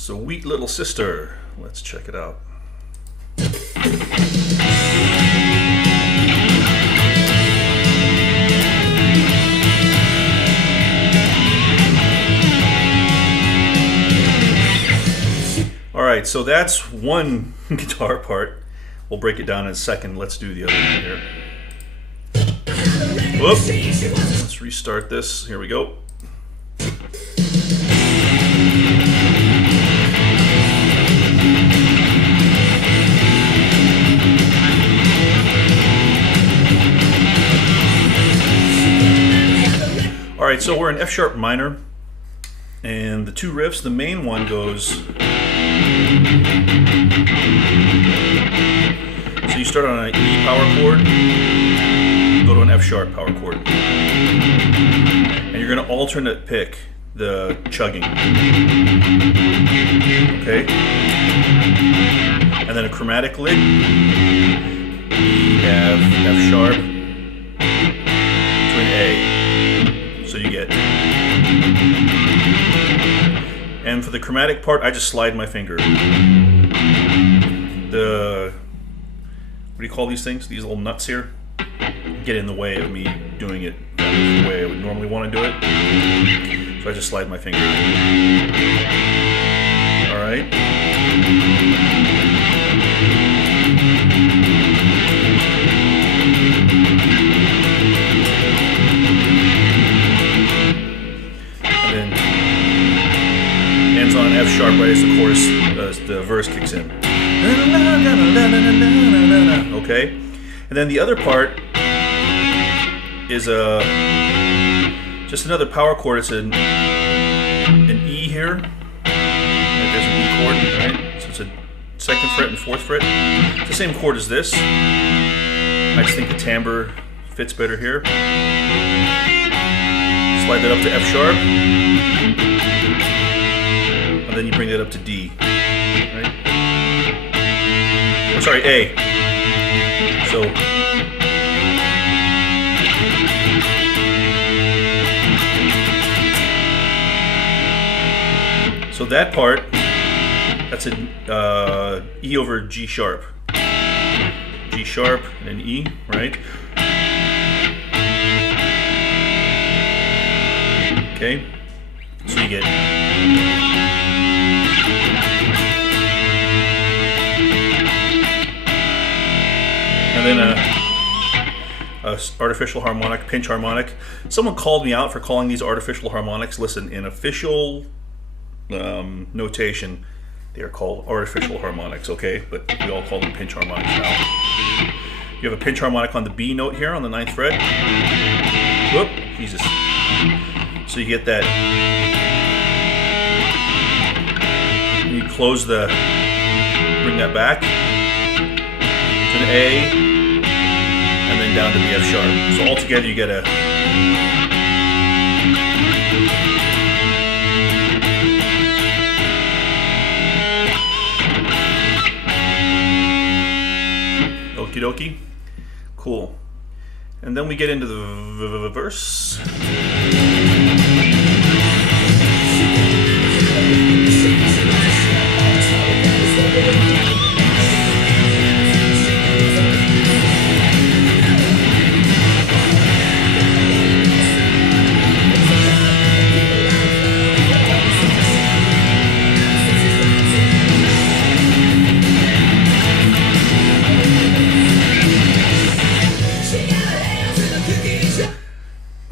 Sweet Little Sister. Let's check it out. Alright, so that's one guitar part. We'll break it down in a second. Let's do the other one here. Whoop. Let's restart this. Here we go. Alright, so we're in F sharp minor, and the two riffs, the main one goes, so you start on an E power chord, go to an F sharp power chord, and you're going to alternate pick the chugging, okay, and then a chromatic lick, E, F, F sharp, to an A. So you get, and for the chromatic part, I just slide my finger. The, what do you call these things? These little nuts here get in the way of me doing it the way I would normally want to do it. So I just slide my finger. All right. On an F sharp right as the chorus, the verse kicks in. Okay, and then the other part is just another power chord. It's an E here. There's an E chord, right? So it's a second fret and fourth fret. It's the same chord as this. I just think the timbre fits better here. Slide that up to F sharp. And then you bring that up to D, right? I'm sorry, A. So that part, that's an E over G sharp. G sharp and an E, right? Okay, so you get and then a artificial harmonic, pinch harmonic. Someone called me out for calling these artificial harmonics. Listen, in official notation, they are called artificial harmonics, okay? But we all call them pinch harmonics now. You have a pinch harmonic on the B note here on the 9th fret. Whoop, Jesus. So you get that. You close the, bring that back to an A. And then down to the F sharp. So altogether you get a okie dokie. Cool. And then we get into the verse.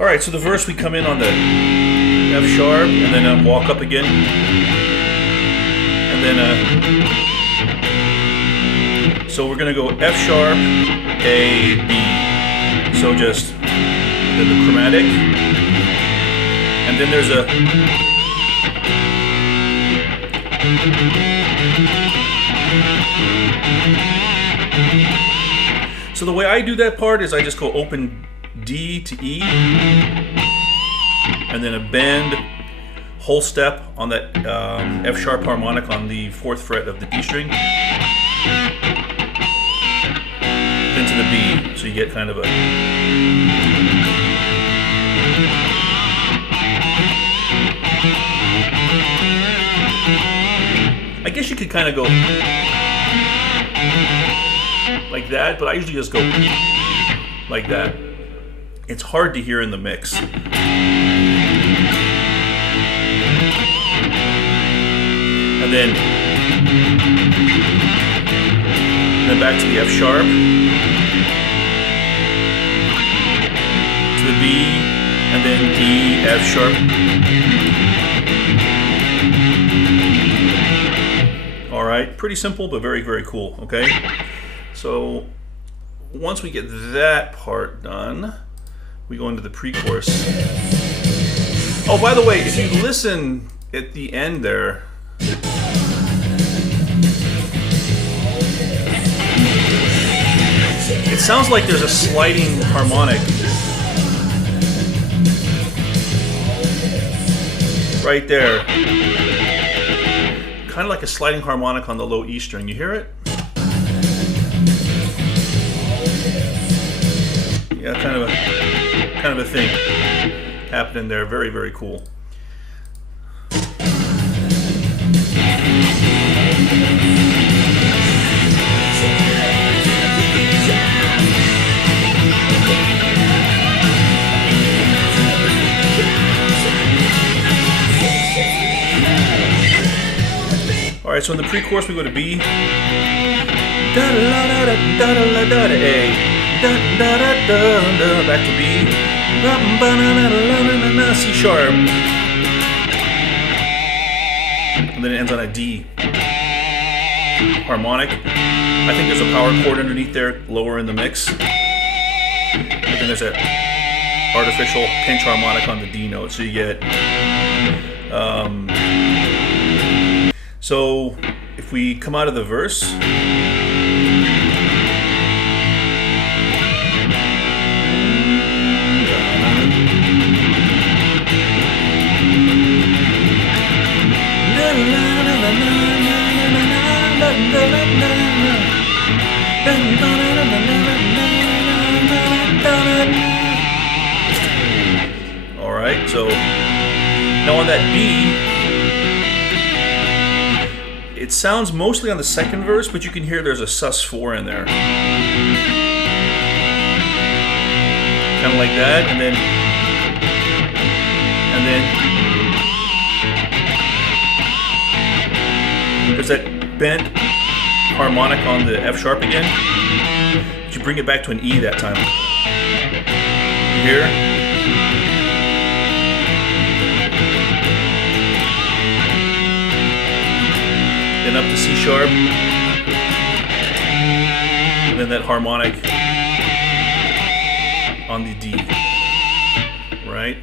Alright, so the verse, we come in on the F sharp and then walk up again, and then so we're gonna go F sharp, A, B, so just then the chromatic, and then there's a so the way I do that part is I just go open D to E, and then a bend whole step on that F sharp harmonic on the 4th fret of the D string, then to the B, so you get kind of a I guess you could kind of go like that, but I usually just go like that. It's hard to hear in the mix. And then back to the F sharp, to the B, and then D, F sharp. All right, pretty simple, but very, very cool, okay? So once we get that part done, we go into the pre-chorus. Oh, by the way, if you listen at the end there, it sounds like there's a sliding harmonic right there. Kind of like a sliding harmonic on the low E string. You hear it? Yeah, kind of a thing happening there. Very, very cool. All right, so in the pre-chorus we go to B, da da da da da da da da A, da da da da da, back to B, C sharp, and then it ends on a D harmonic. I think there's a power chord underneath there, lower in the mix. And then there's an artificial pinch harmonic on the D note, so you get. So if we come out of the verse, all right, so now on that B, it sounds mostly on the second verse, but you can hear there's a sus4 in there. Kind of like that, and then there's that bent harmonic on the F sharp again. But you bring it back to an E that time. You hear? Then up to C sharp, and then that harmonic on the D, right?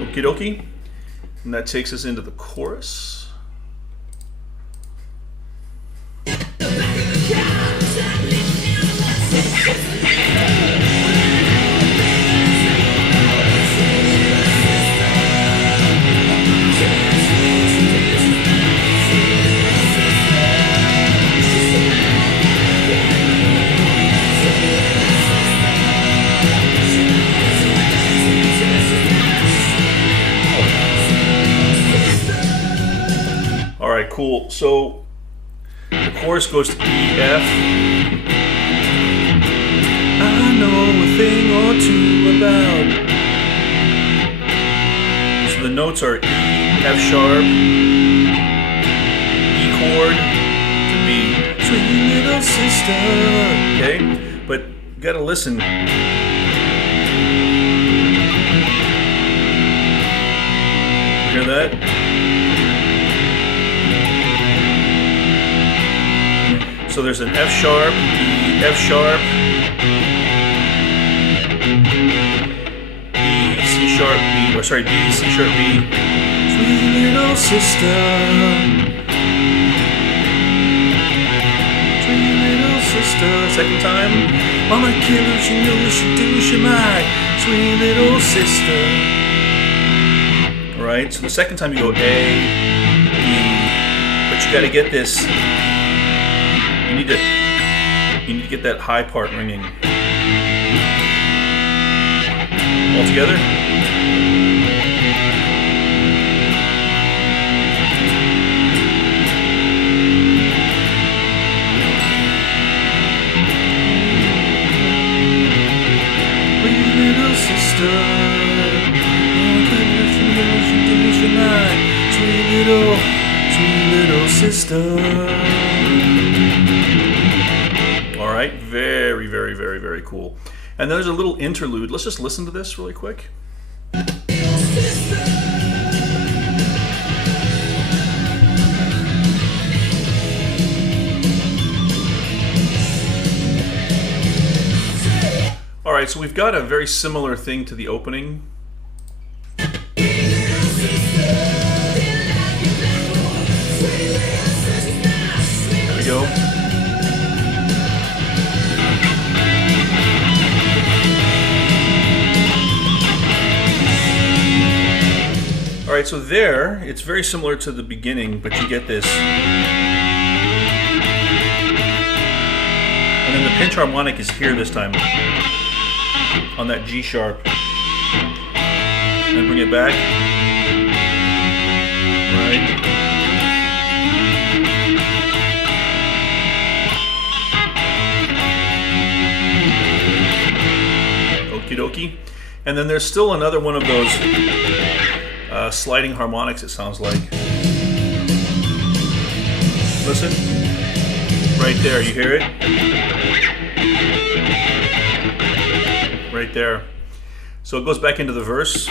Okie dokie, and that takes us into the chorus. Cool. So the chorus goes to E, F. I know a thing or two about. So the notes are E, F sharp, E chord to B. Sweet little sister. Okay, but you gotta listen. Hear that? So there's an F sharp, E, F sharp, E, C sharp, B, or sorry, B, C sharp, B. Sweet little sister. Sweet little sister. Second time. Mama killer, she knows she do, she might. Sweet little sister. Alright, so the second time you go A, E, but you gotta get this. You need to You need to get that high part ringing. All together. Little sister, sweet little sister. All right, very, very, very, very cool. And there's a little interlude. Let's just listen to this really quick. All right, so we've got a very similar thing to the opening. There we go. All right, so there, it's very similar to the beginning, but you get this. And then the pinch harmonic is here this time, on that G sharp. And bring it back. Right. Okie dokie. And then there's still another one of those sliding harmonics, it sounds like. Listen. Right there, you hear it? Right there. So it goes back into the verse.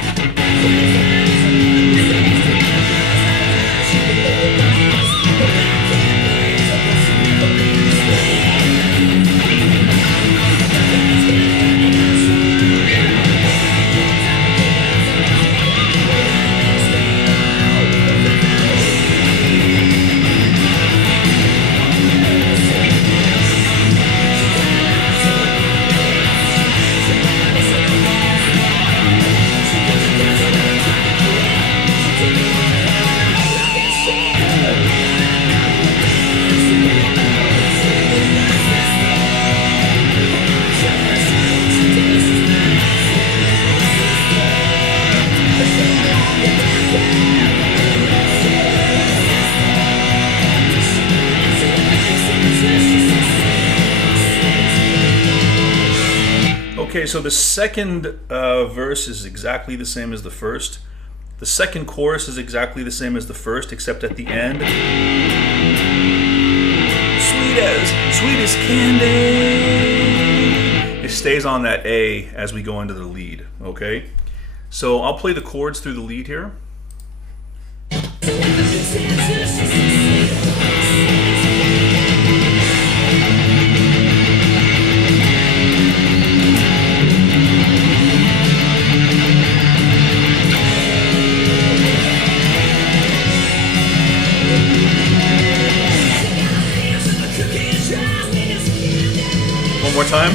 Okay, so the second verse is exactly the same as the first. The second chorus is exactly the same as the first, except at the end. Sweet as candy. It stays on that A as we go into the lead, okay? So I'll play the chords through the lead here. One more time.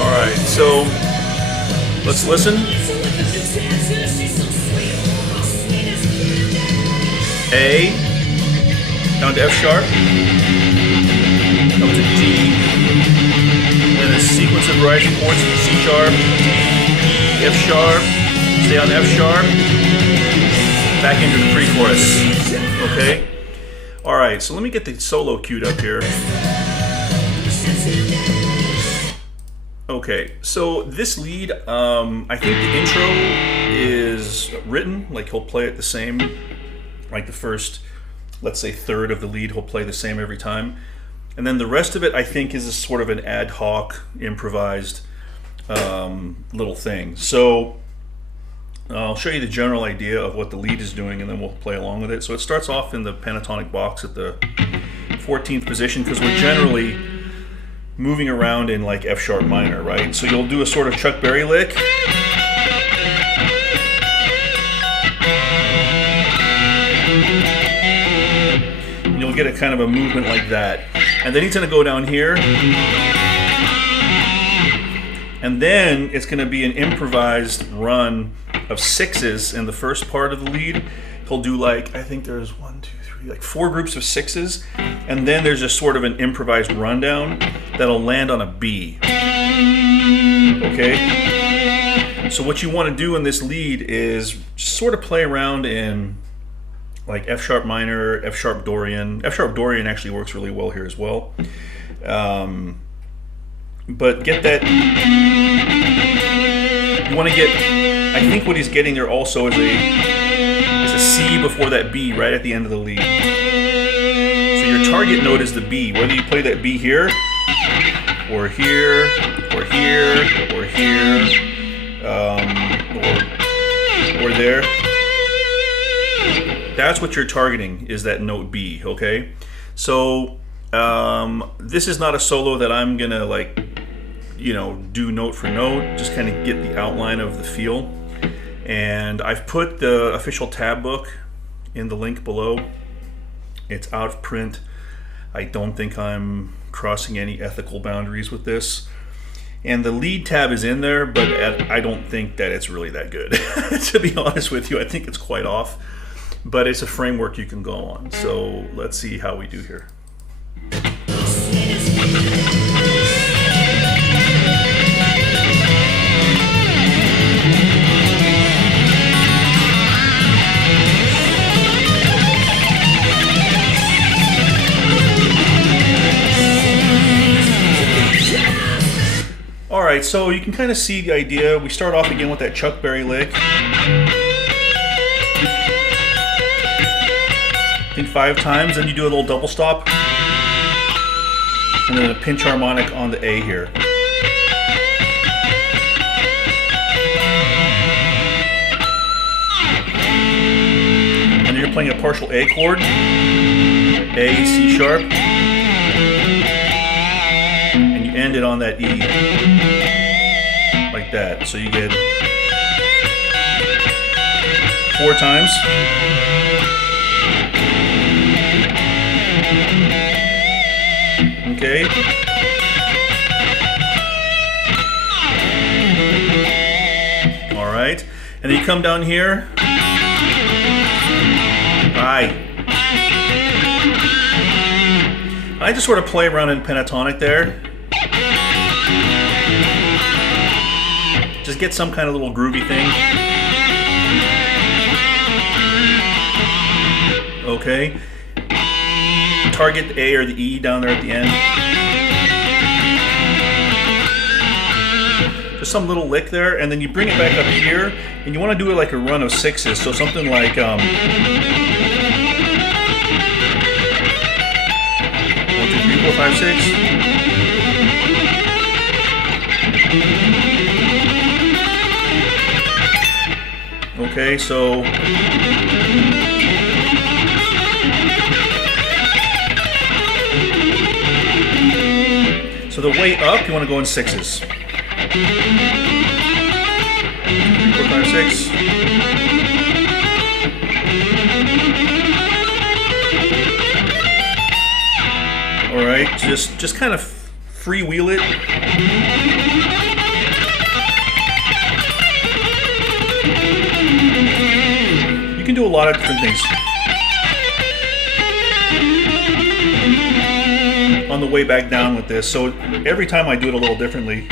All right, so let's listen. A, down to F sharp, up to D, then a sequence of rising chords, C sharp, D, E, F sharp, stay on F sharp, back into the pre-chorus, okay? All right, so let me get the solo queued up here. Okay, so this lead, I think the intro is written, like he'll play it the same, like the first, let's say, third of the lead, he'll play the same every time. And then the rest of it, I think, is a sort of an ad hoc, improvised little thing. So I'll show you the general idea of what the lead is doing, and then we'll play along with it. So it starts off in the pentatonic box at the 14th position, because we're generally moving around in like F sharp minor, right? So you'll do a sort of Chuck Berry lick. you'll get a kind of a movement like that. And then he's going to go down here. And then it's going to be an improvised run of sixes in the first part of the lead. He'll do like, I think there's 1, 2, 3, like 4 groups of sixes. And then there's just sort of an improvised rundown that'll land on a B. Okay? So what you want to do in this lead is just sort of play around in like F sharp minor, F sharp Dorian. F sharp Dorian actually works really well here as well. But get that, you want to get, I think what he's getting there also is a C before that B right at the end of the lead. So your target note is the B, whether you play that B here, or here, or here, or here, or there. That's what you're targeting, is that note B, okay? So this is not a solo that I'm gonna like, you know, do note for note, just kind of get the outline of the feel. And I've put the official tab book in the link below. It's out of print. I don't think I'm crossing any ethical boundaries with this. And the lead tab is in there, but I don't think that it's really that good. To be honest with you, I think it's quite off. But it's a framework you can go on. So let's see how we do here. All right, so you can kind of see the idea. We start off again with that Chuck Berry lick. I think 5 times, then you do a little double stop. And then a pinch harmonic on the A here. And then you're playing a partial A chord. A, C sharp. And you end it on that E. Like that. So you get 4 times. Okay. All right. And then you come down here. I just sort of play around in pentatonic there. Just get some kind of little groovy thing. Okay. Target the A or the E down there at the end. Just some little lick there, and then you bring it back up here, and you want to do it like a run of sixes, so something like 1, 2, 3, 4, 5, 6. Okay, so the way up, you want to go in sixes. 3, 4, 5, 6. All right, just kind of freewheel it. You can do a lot of different things. On the way back down with this, so every time I do it a little differently.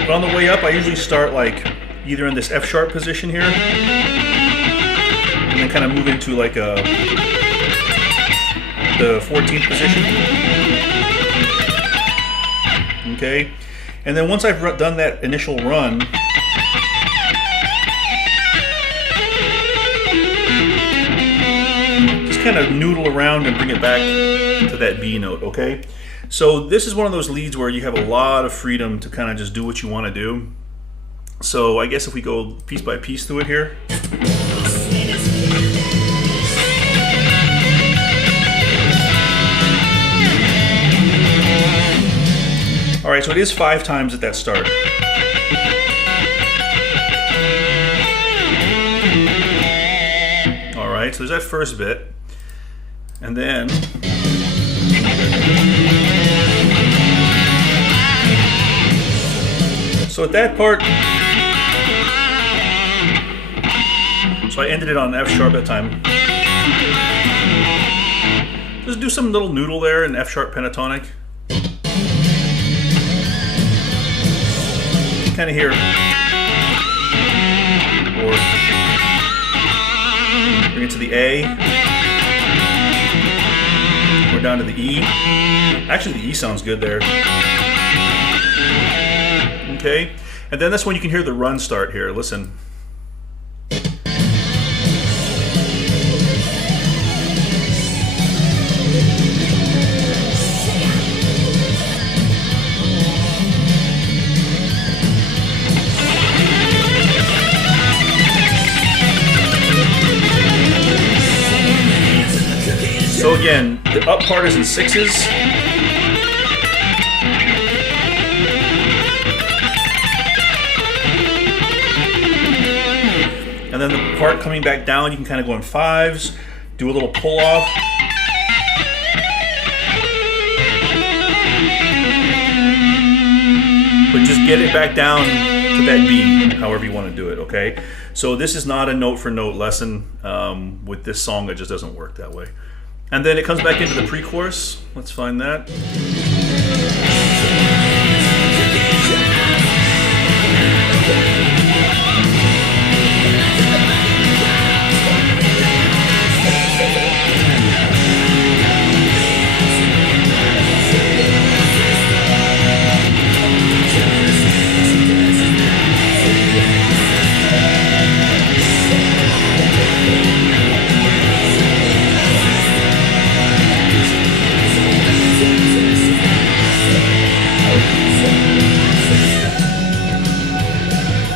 But on the way up, I usually start like either in this F sharp position here, and then kind of move into like the 14th position. Okay, and then once I've done that initial run, kind of noodle around and bring it back to that B note, okay? So this is one of those leads where you have a lot of freedom to kind of just do what you want to do. So I guess if we go piece by piece through it here. All right, so it is 5 times at that start. right, so there's that first bit. And then so at that part, so I ended it on F sharp that time. Just do some little noodle there in F sharp pentatonic. Kind of hear, or bring it to the A, or down to the E. Actually, the E sounds good there. Okay, and then that's when you can hear the run start here. Listen. So again, the up part is in sixes. And then the part coming back down, you can kind of go in fives, do a little pull off. But just get it back down to that B, however you want to do it, okay? So this is not a note for note lesson. With this song, it just doesn't work that way. And then it comes back into the pre-chorus. Let's find that.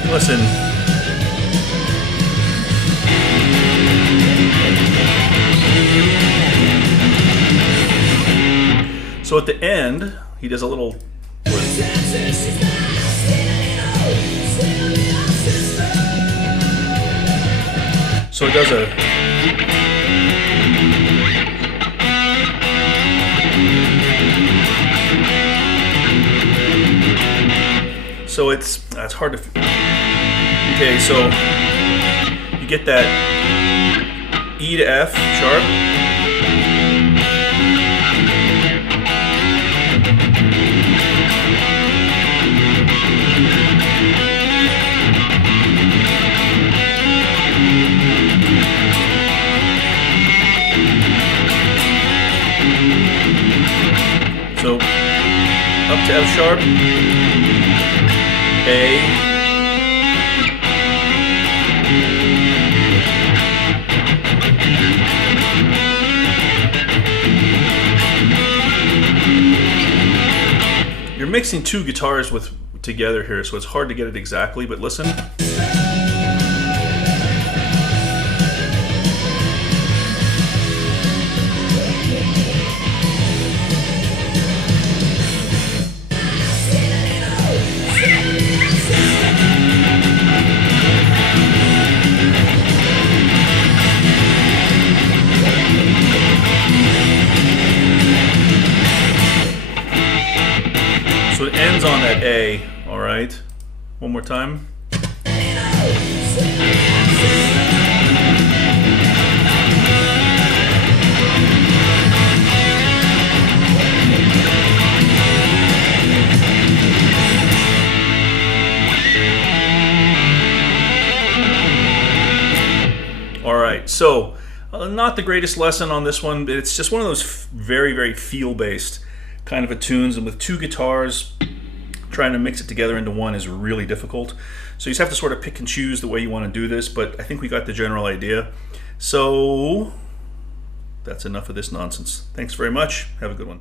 Listen. So at the end, he does a little. So it does a. So it's hard to. Okay, so you get that E to F sharp. So up to F sharp, A. You're mixing two guitars together here, so it's hard to get it exactly, but listen. So it ends on that A, all right? One more time. All right, so not the greatest lesson on this one, but it's just one of those very, very feel-based kind of a tunes, and with two guitars, trying to mix it together into one is really difficult. So you just have to sort of pick and choose the way you want to do this, but I think we got the general idea. So that's enough of this nonsense. Thanks very much. Have a good one.